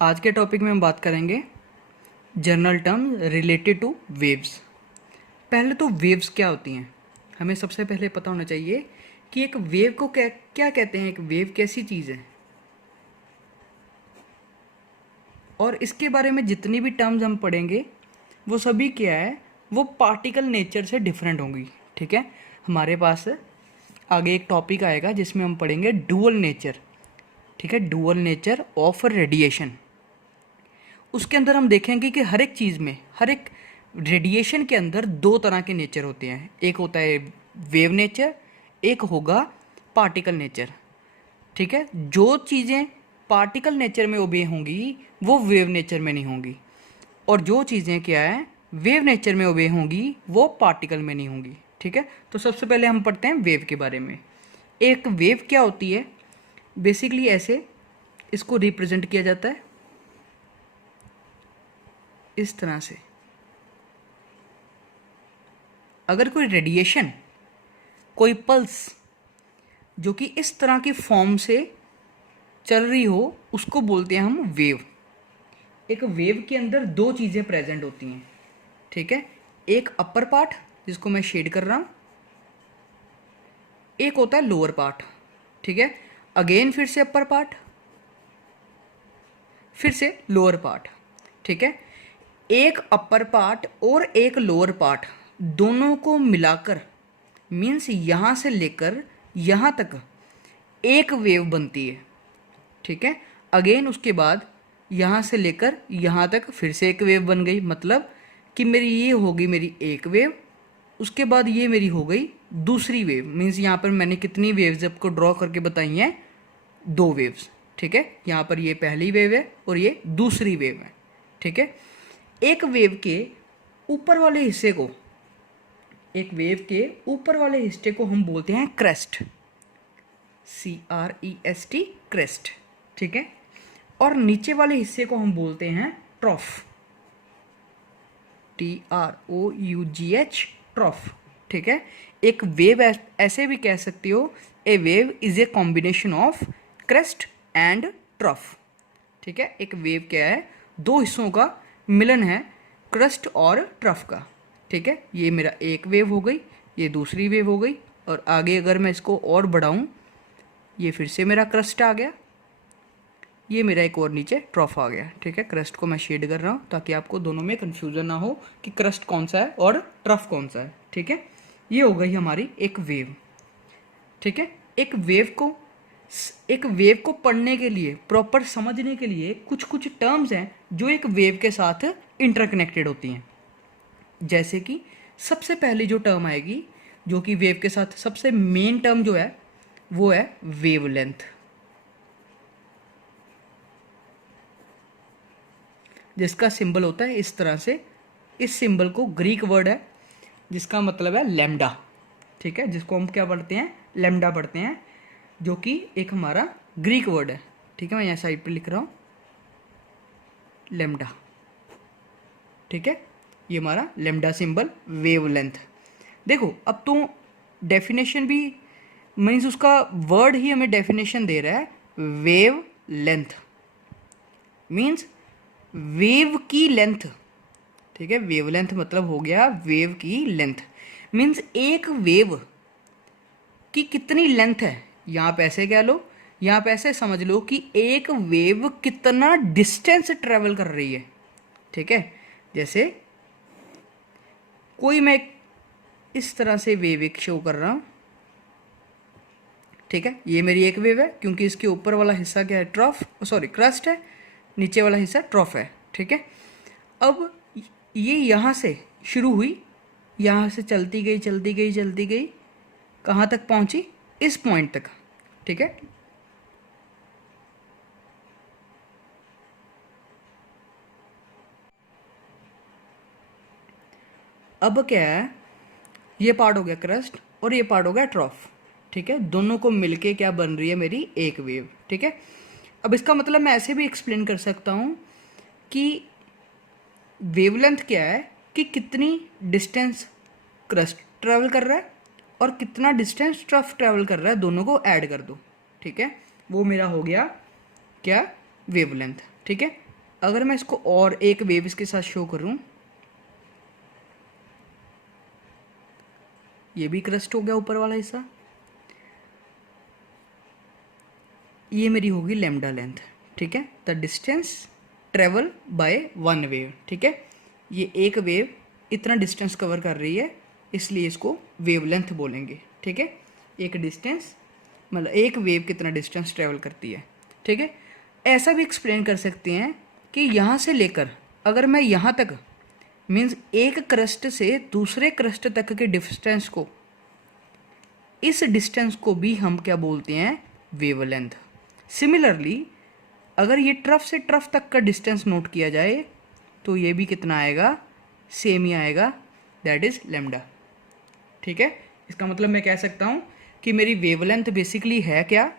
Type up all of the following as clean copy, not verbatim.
आज के टॉपिक में हम बात करेंगे general term related two waves. पहले तो वेव्स क्या होती हैं, हमें सबसे पहले पता होना चाहिए कि एक वेव को क्या क्या कहते हैं, एक वेव कैसी चीज़ है। और इसके बारे में जितनी भी टर्म्स हम पढ़ेंगे वो सभी क्या है, वो पार्टिकल नेचर से डिफरेंट होंगी। ठीक है, हमारे पास आगे एक टॉपिक आएगा जिसमें हम पढ़ेंगे डुअल नेचर। ठीक है, डुअल नेचर ऑफ रेडिएशन। उसके अंदर हम देखेंगे कि हर एक चीज़ में, हर एक रेडिएशन के अंदर दो तरह के नेचर होते हैं। एक होता है वेव नेचर, एक होगा पार्टिकल नेचर। ठीक है, जो चीज़ें पार्टिकल नेचर में ओबे होंगी वो वेव नेचर में नहीं होंगी, और जो चीज़ें क्या है वेव नेचर में ओबे होंगी वो पार्टिकल में नहीं होंगी। ठीक है, तो सबसे पहले हम पढ़ते हैं वेव के बारे में। एक वेव क्या होती है, बेसिकली ऐसे इसको रिप्रेजेंट किया जाता है इस तरह से। अगर कोई रेडिएशन, कोई पल्स जो कि इस तरह की फॉर्म से चल रही हो उसको बोलते हैं हम वेव। एक वेव के अंदर दो चीज़ें प्रेजेंट होती हैं। ठीक है, एक अपर पार्ट जिसको मैं शेड कर रहा हूँ, एक होता है लोअर पार्ट। ठीक है, अगेन फिर से अपर पार्ट, फिर से लोअर पार्ट। ठीक है, एक अपर पार्ट और एक लोअर पार्ट दोनों को मिलाकर मीन्स यहाँ से लेकर यहाँ तक एक वेव बनती है। ठीक है, अगेन उसके बाद यहाँ से लेकर यहाँ तक फिर से एक वेव बन गई, मतलब कि मेरी ये होगी मेरी एक वेव, उसके बाद ये मेरी हो गई दूसरी वेव। मीन्स यहाँ पर मैंने कितनी वेव्स आपको ड्रॉ करके बताई हैं, दो वेव्स। ठीक है, यहाँ पर ये पहली वेव है और ये दूसरी वेव है। ठीक है, एक वेव के ऊपर वाले हिस्से को, एक वेव के ऊपर वाले हिस्से को हम बोलते हैं क्रेस्ट, CREST, क्रेस्ट। ठीक है, और नीचे वाले हिस्से को हम बोलते हैं ट्रॉफ, TROUGH, ट्रॉफ। ठीक है, एक वेव ऐसे भी कह सकती हो, a wave is a combination of crest and trough. ठीक है, एक वेव क्या है, दो हिस्सों का मिलन है, क्रस्ट और ट्रफ का। ठीक है, ये मेरा एक वेव हो गई, ये दूसरी वेव हो गई, और आगे अगर मैं इसको और बढ़ाऊं, ये फिर से मेरा क्रस्ट आ गया, ये मेरा एक और नीचे ट्रफ आ गया। ठीक है, क्रस्ट को मैं शेड कर रहा हूँ ताकि आपको दोनों में कन्फ्यूज़न ना हो कि क्रस्ट कौन सा है और ट्रफ कौन सा है। ठीक है, ये हो गई हमारी एक वेव। ठीक है, एक वेव को पढ़ने के लिए, प्रॉपर समझने के लिए कुछ कुछ टर्म्स हैं जो एक वेव के साथ इंटरकनेक्टेड होती हैं। जैसे कि सबसे पहली जो टर्म आएगी, जो कि वेव के साथ सबसे मेन टर्म जो है वो है वेवलेंथ, जिसका सिंबल होता है इस तरह से। इस सिंबल को ग्रीक वर्ड है जिसका मतलब है लैम्डा। ठीक है, जिसको हम क्या पढ़ते हैं, लैम्डा पढ़ते हैं, जो कि एक हमारा ग्रीक वर्ड है। ठीक है, मैं यहाँ साइड पे लिख रहा हूँ लैम्डा। ठीक है, ये हमारा लैम्डा सिंबल, वेवलेंथ। देखो अब तो डेफिनेशन भी मीन्स उसका वर्ड ही हमें डेफिनेशन दे रहा है। वेव लेंथ मीन्स वेव की लेंथ। ठीक है, वेवलेंथ मतलब हो गया वेव की लेंथ। मीन्स एक वेव की कितनी लेंथ है, यहाँ पे ऐसे कह लो, यहाँ पे ऐसे समझ लो कि एक वेव कितना डिस्टेंस ट्रेवल कर रही है। ठीक है, जैसे कोई मैं इस तरह से वेव एक शो कर रहा हूँ। ठीक है, ये मेरी एक वेव है क्योंकि इसके ऊपर वाला हिस्सा क्या है, ट्रॉफ, सॉरी क्रस्ट है, नीचे वाला हिस्सा ट्रॉफ है। ठीक है, अब ये यहाँ से शुरू हुई, यहाँ से चलती गई चलती गई चलती गई, कहाँ तक पहुँची, इस पॉइंट तक। ठीक है, अब क्या है, ये पार्ट हो गया क्रस्ट और ये पार्ट हो गया ट्रॉफ। ठीक है, दोनों को मिलके क्या बन रही है, मेरी एक वेव। ठीक है, अब इसका मतलब मैं ऐसे भी एक्सप्लेन कर सकता हूँ कि वेवलेंथ क्या है, कि कितनी डिस्टेंस क्रस्ट ट्रैवल कर रहा है और कितना डिस्टेंस ट्रफ ट्रैवल कर रहा है, दोनों को ऐड कर दो। ठीक है, वो मेरा हो गया क्या, वेवलेंथ। ठीक है, अगर मैं इसको और एक वेव इसके साथ शो करूं, ये भी क्रस्ट हो गया ऊपर वाला हिस्सा, ये मेरी होगी लैम्डा लेंथ, ठीक है। The distance travel by one wave, ठीक है। ये एक वेव इतना डिस्टेंस कवर कर रही है, इसलिए इसको वेवलेंथ बोलेंगे, ठीक है। एक डिस्टेंस मतलब एक वेव कितना डिस्टेंस ट्रेवल करती है, ठीक है। ऐसा भी एक्सप्लेन कर सकते हैं कि यहाँ से लेकर अगर मैं यहाँ तक मीन्स एक क्रस्ट से दूसरे क्रस्ट तक के डिस्टेंस को, इस डिस्टेंस को भी हम क्या बोलते हैं, वेवलेंथ। सिमिलरली अगर ये ट्रफ से ट्रफ तक का डिस्टेंस नोट किया जाए तो ये भी कितना आएगा, सेम ही आएगा, दैट इज लैम्डा, ठीक है। इसका मतलब मैं कह सकता हूँ कि मेरी वेवलेंथ बेसिकली है क्या,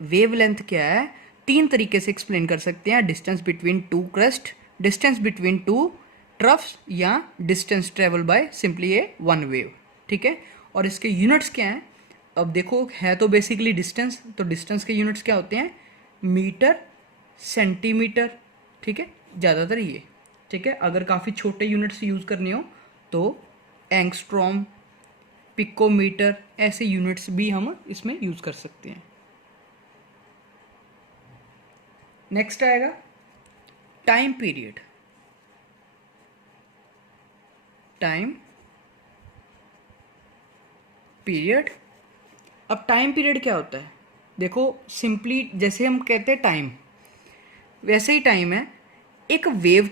वेवलेंथ क्या है, तीन तरीके से एक्सप्लेन कर सकते हैं। Distance between two crust, distance between two troughs, या distance travel by simply a one wave, ठीक है। और इसके यूनिट्स क्या हैं, अब देखो है तो बेसिकली डिस्टेंस, तो डिस्टेंस के यूनिट्स क्या होते हैं, मीटर, सेंटीमीटर, ठीक है, ज़्यादातर ये, ठीक है। अगर काफ़ी छोटे यूनिट्स यूज़ करने हो तो एंगस्ट्रॉम, पिकोमीटर, ऐसे यूनिट्स भी हम इसमें यूज़ कर सकते हैं। नेक्स्ट आएगा टाइम पीरियड। टाइम पीरियड, अब टाइम पीरियड क्या होता है, देखो सिंपली जैसे हम कहते हैं टाइम, वैसे ही टाइम है। एक वेव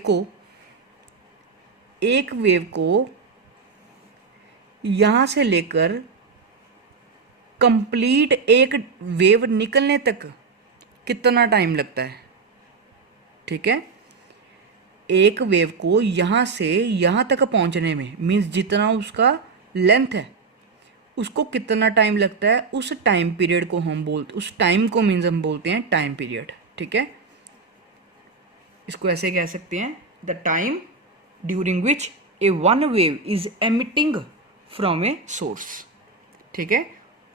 को यहाँ से लेकर कंप्लीट एक वेव निकलने तक कितना टाइम लगता है, ठीक है। एक वेव को यहाँ से यहाँ तक पहुँचने में मीन्स जितना उसका लेंथ है उसको कितना टाइम लगता है, उस टाइम पीरियड को हम बोलते, उस टाइम को मीन्स हम बोलते हैं टाइम पीरियड, ठीक है। इसको ऐसे कह सकते हैं, the time during which A one wave is emitting from a source, ठीक है।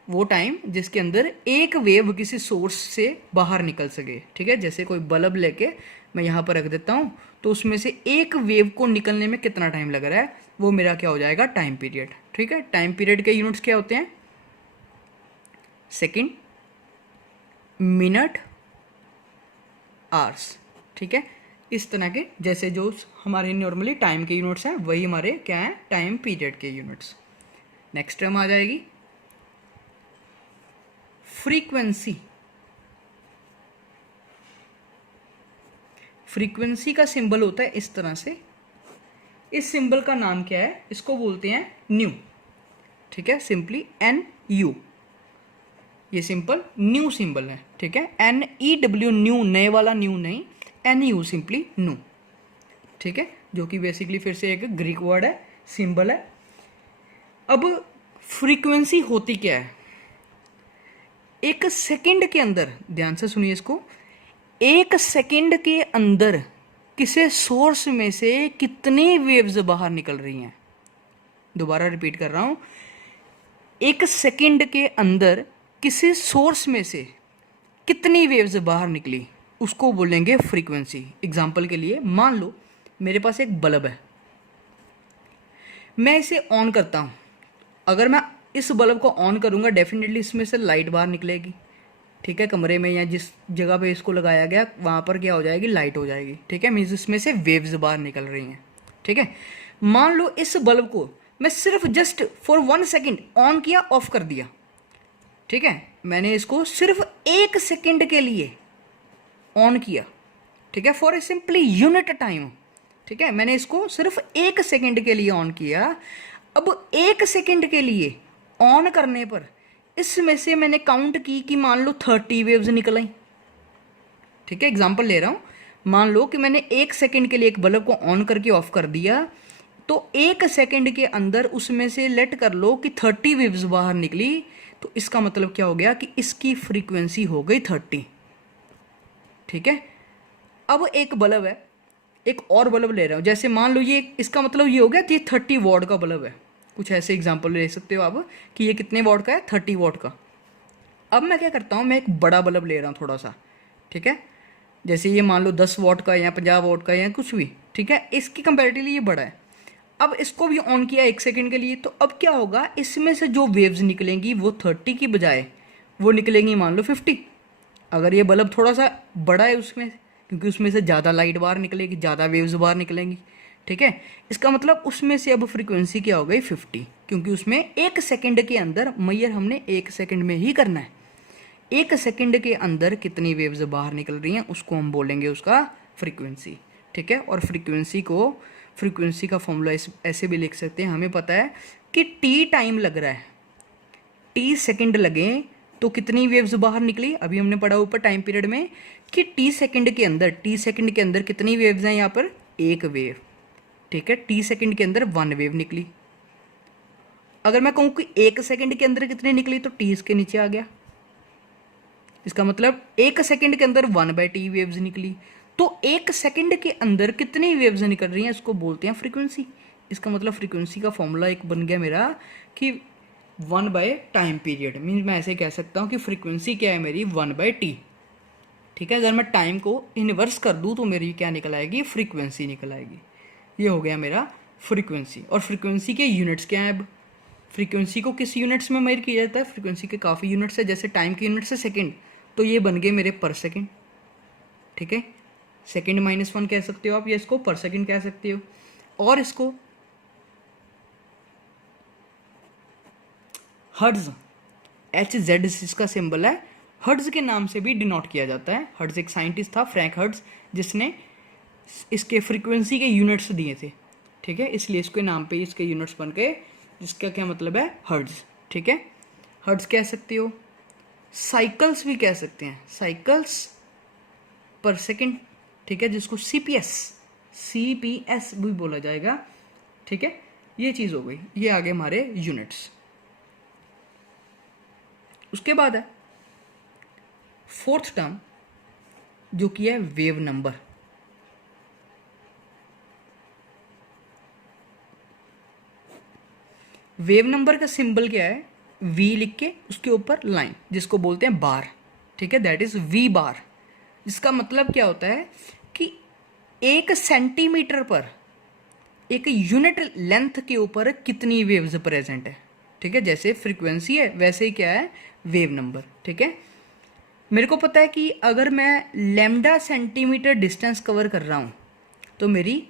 वो टाइम जिसके अंदर एक वेव किसी सोर्स से बाहर निकल सके, ठीक है। जैसे कोई बल्ब लेके मैं यहाँ पर रख देता हूँ तो उसमें से एक वेव को निकलने में कितना टाइम लग रहा है, वो मेरा क्या हो जाएगा, टाइम पीरियड, ठीक है। टाइम पीरियड के यूनिट्स क्या होते हैं, सेकंड, मिनट, आवर्स, ठीक है। इस तरह के जैसे जो हमारे नॉर्मली टाइम के यूनिट्स हैं वही हमारे क्या हैं, टाइम पीरियड के यूनिट्स। नेक्स्ट टर्म आ जाएगी फ्रीक्वेंसी। फ्रीक्वेंसी का सिंबल होता है इस तरह से, इस सिंबल का नाम क्या है, इसको बोलते हैं न्यू, ठीक है, सिंपली एन यू, ये सिंपल न्यू सिंबल है, ठीक है। NEW न्यू, नए वाला न्यू नहीं, NU सिंपली न्यू, ठीक है, जो कि बेसिकली फिर से एक ग्रीक वर्ड है, सिंबल है। अब फ्रीक्वेंसी होती क्या है, एक सेकंड के अंदर, ध्यान से सुनिए इसको, एक सेकंड के अंदर किसी सोर्स में से कितनी वेव्स बाहर निकल रही हैं, दोबारा रिपीट कर रहा हूं, एक सेकंड के अंदर किसी सोर्स में से कितनी वेव्स बाहर निकली, उसको बोलेंगे फ्रीक्वेंसी। एग्जांपल के लिए मान लो मेरे पास एक बल्ब है, मैं इसे ऑन करता हूं, अगर मैं इस बल्ब को ऑन करूंगा डेफिनेटली इसमें से लाइट बाहर निकलेगी, ठीक है। कमरे में या जिस जगह पे इसको लगाया गया वहाँ पर क्या हो जाएगी, लाइट हो जाएगी, ठीक है। मीन्स इसमें से वेव्स बाहर निकल रही हैं, ठीक है। मान लो इस बल्ब को मैं सिर्फ जस्ट फॉर 1 सेकेंड ऑन किया, ऑफ कर दिया, ठीक है। मैंने इसको सिर्फ 1 सेकेंड के लिए ऑन किया, ठीक है, for a simply unit time, ठीक है। मैंने इसको सिर्फ 1 सेकेंड के लिए ऑन किया। अब 1 सेकेंड के लिए ऑन करने पर इसमें से मैंने काउंट की कि मान लो 30 वेव्स निकल आई, ठीक है। एग्जांपल ले रहा हूँ, मान लो कि मैंने 1 सेकेंड के लिए एक बल्ब को ऑन करके ऑफ कर दिया, तो 1 सेकेंड के अंदर उसमें से लेट कर लो कि 30 वेव्स बाहर निकली, तो इसका मतलब क्या हो गया कि इसकी फ्रीक्वेंसी हो गई 30, ठीक है। अब एक बल्ब है, एक और बल्ब ले रहा हूँ, जैसे मान लो ये, इसका मतलब ये हो गया कि ये 30 वॉट का बल्ब है, कुछ ऐसे एग्जांपल ले सकते हो आप कि ये कितने वॉट का है, 30 वॉट का। अब मैं क्या करता हूँ, मैं एक बड़ा बल्ब ले रहा हूँ थोड़ा सा, ठीक है। जैसे ये मान लो 10 वॉट का या 50 वॉट का या कुछ भी, ठीक है, इसकी कंपेरेटिवली ये बड़ा है। अब इसको भी ऑन किया 1 सेकंड के लिए, तो अब क्या होगा, इसमें से जो वेव्स निकलेंगी वो 30 की बजाय वो निकलेंगी मान लो 50। अगर ये बल्ब थोड़ा सा बड़ा है उसमें, क्योंकि उसमें से ज़्यादा लाइट बाहर निकलेगी, ज़्यादा वेव्स बाहर निकलेंगी, ठीक है। इसका मतलब उसमें से अब फ्रीक्वेंसी क्या हो गई 50, क्योंकि उसमें 1 सेकंड के अंदर, मैयर हमने 1 सेकंड में ही करना है। 1 सेकंड के अंदर कितनी वेव्स बाहर निकल रही हैं उसको हम बोलेंगे उसका फ्रीक्वेंसी, ठीक है। और फ्रीक्वेंसी का फॉर्मूला ऐसे भी लिख सकते हैं, हमें पता है कि टी टाइम लग रहा है, टी सेकंड लगे तो कितनी वेव्स बाहर निकली। अभी हमने पढ़ा ऊपर टाइम पीरियड में कि टी सेकंड के अंदर कितनी वेव्स हैं, यहाँ पर एक वेव, ठीक है। टी सेकंड के अंदर 1 वेव निकली। अगर मैं कहूँ कि 1 सेकंड के अंदर कितनी निकली, तो टी इसके नीचे आ गया। इसका मतलब 1 सेकंड के अंदर 1/t वेव्स निकली। तो 1 सेकंड के अंदर कितनी वेव्स निकल रही हैं इसको बोलते हैं फ्रीक्वेंसी। इसका मतलब फ्रीक्वेंसी का फॉर्मूला एक बन गया मेरा कि 1/टाइम पीरियड, मीन्स मैं ऐसे कह सकता हूँ कि फ्रीक्वेंसी क्या है मेरी 1/t, ठीक है। अगर मैं टाइम को इन्वर्स कर दूँ तो मेरी क्या निकल आएगी, फ्रीक्वेंसी निकल आएगी। ये हो गया मेरा फ्रीक्वेंसी। और फ्रीक्वेंसी के यूनिट्स क्या हैं अब, फ्रीक्वेंसी को किस यूनिट्स में मेजर किया जाता है, फ्रीक्वेंसी के काफ़ी यूनिट्स है, जैसे टाइम के यूनिट्स है सेकंड, तो ये बन गए मेरे पर सेकंड, ठीक है। सेकंड -1 कह सकते हो आप, या इसको पर सेकंड कह सकते हो। और इसको हर्ट्ज, HZ इसका सिंबल है, हर्ट्ज के नाम से भी डिनोट किया जाता है। हर्ट्ज एक साइंटिस्ट था, फ्रैंक हर्ट्ज, जिसने इसके फ्रीक्वेंसी के यूनिट्स दिए थे, ठीक है। इसलिए इसके नाम पे इसके यूनिट्स बन गए, जिसका क्या मतलब है हर्ट्ज, ठीक है। हर्ट्ज कह सकते हो, साइकिल्स भी कह सकते हैं, साइकिल्स पर सेकंड, ठीक है, जिसको CPS भी बोला जाएगा, ठीक है। ये चीज़ हो गई, ये आगे हमारे यूनिट्स। उसके बाद है फोर्थ टर्म जो कि है वेव नंबर। वेव नंबर का सिंबल क्या है, V लिख के उसके ऊपर लाइन, जिसको बोलते हैं बार, ठीक है, दैट इज V बार। इसका मतलब क्या होता है कि 1 सेंटीमीटर पर, एक यूनिट लेंथ के ऊपर कितनी वेव्स प्रेजेंट है, ठीक है। जैसे फ्रीक्वेंसी है वैसे ही क्या है वेव नंबर, ठीक है। मेरे को पता है कि अगर मैं लैम्डा सेंटीमीटर डिस्टेंस कवर कर रहा हूँ तो मेरी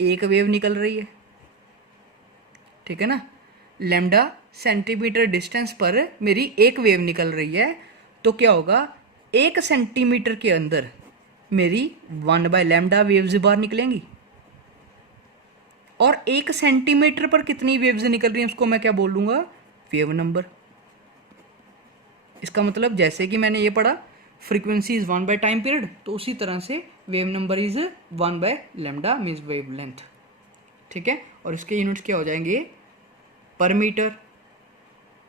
एक वेव निकल रही है, ठीक है ना। लैम्डा सेंटीमीटर डिस्टेंस पर मेरी एक वेव निकल रही है, तो क्या होगा, 1 सेंटीमीटर के अंदर मेरी 1/λ वेव्स बाहर निकलेंगी। और 1 सेंटीमीटर पर कितनी वेव्स निकल रही हैं उसको मैं क्या बोलूँगा, वेव नंबर। इसका मतलब जैसे कि मैंने ये पढ़ा फ्रीक्वेंसी इज 1/टाइम पीरियड, तो उसी तरह से wave number is 1/λ means wavelength, ठीक है। और इसके यूनिट्स क्या हो जाएंगे, पर मीटर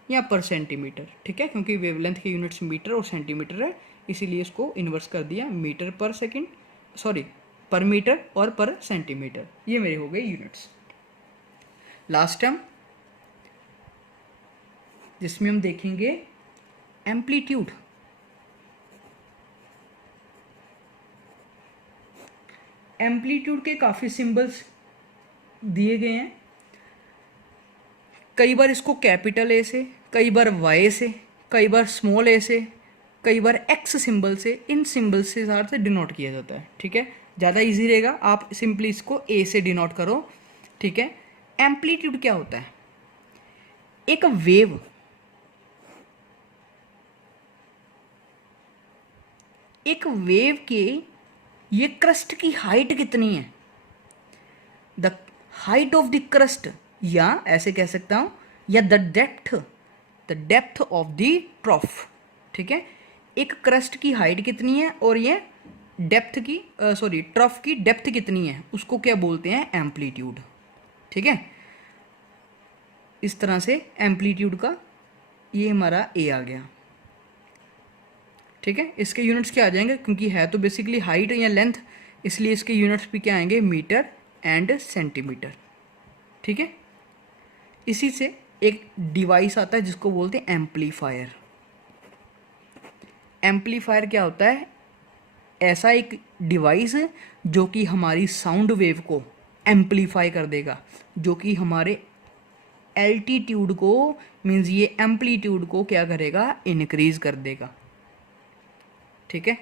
या पर सेंटीमीटर, ठीक है, क्योंकि वेवलेंथ के यूनिट्स मीटर और सेंटीमीटर है, इसीलिए इसको इन्वर्स कर दिया, मीटर पर सेकंड, सॉरी पर मीटर और पर सेंटीमीटर। ये मेरे हो गए यूनिट्स। लास्ट टर्म जिसमें हम देखेंगे एम्पलीट्यूड। एम्पलीट्यूड के काफ़ी सिंबल्स दिए गए हैं, कई बार इसको कैपिटल ए से, कई बार वाई से, कई बार स्मॉल ए से, कई बार एक्स सिंबल से, इन सिंबल से साथ से डिनोट किया जाता है, ठीक है। ज़्यादा इजी रहेगा आप सिंपली इसको ए से डिनोट करो, ठीक है। एम्पलीट्यूड क्या होता है, एक वेव के ये क्रस्ट की हाइट कितनी है, the height of the crust, या ऐसे कह सकता हूं, या द डेप्थ ऑफ द ट्रॉफ, ठीक है। एक क्रस्ट की हाइट कितनी है और ये डेप्थ की ट्रफ की डेप्थ कितनी है, उसको क्या बोलते हैं, एम्पलीट्यूड, ठीक है। इस तरह से एम्पलीट्यूड का ये हमारा ए आ गया, ठीक है। इसके यूनिट्स क्या आ जाएंगे, क्योंकि है तो बेसिकली हाइट या लेंथ, इसलिए इसके यूनिट्स भी क्या आएंगे, मीटर एंड सेंटीमीटर, ठीक है। इसी से एक डिवाइस आता है जिसको बोलते हैं एम्पलीफायर। एम्पलीफायर क्या होता है, ऐसा एक डिवाइस जो कि हमारी साउंड वेव को एम्पलीफाई कर देगा, जो कि हमारे एल्टीट्यूड को मीन्स ये एम्पलीट्यूड को क्या करेगा, इनक्रीज कर देगा। ठीक है।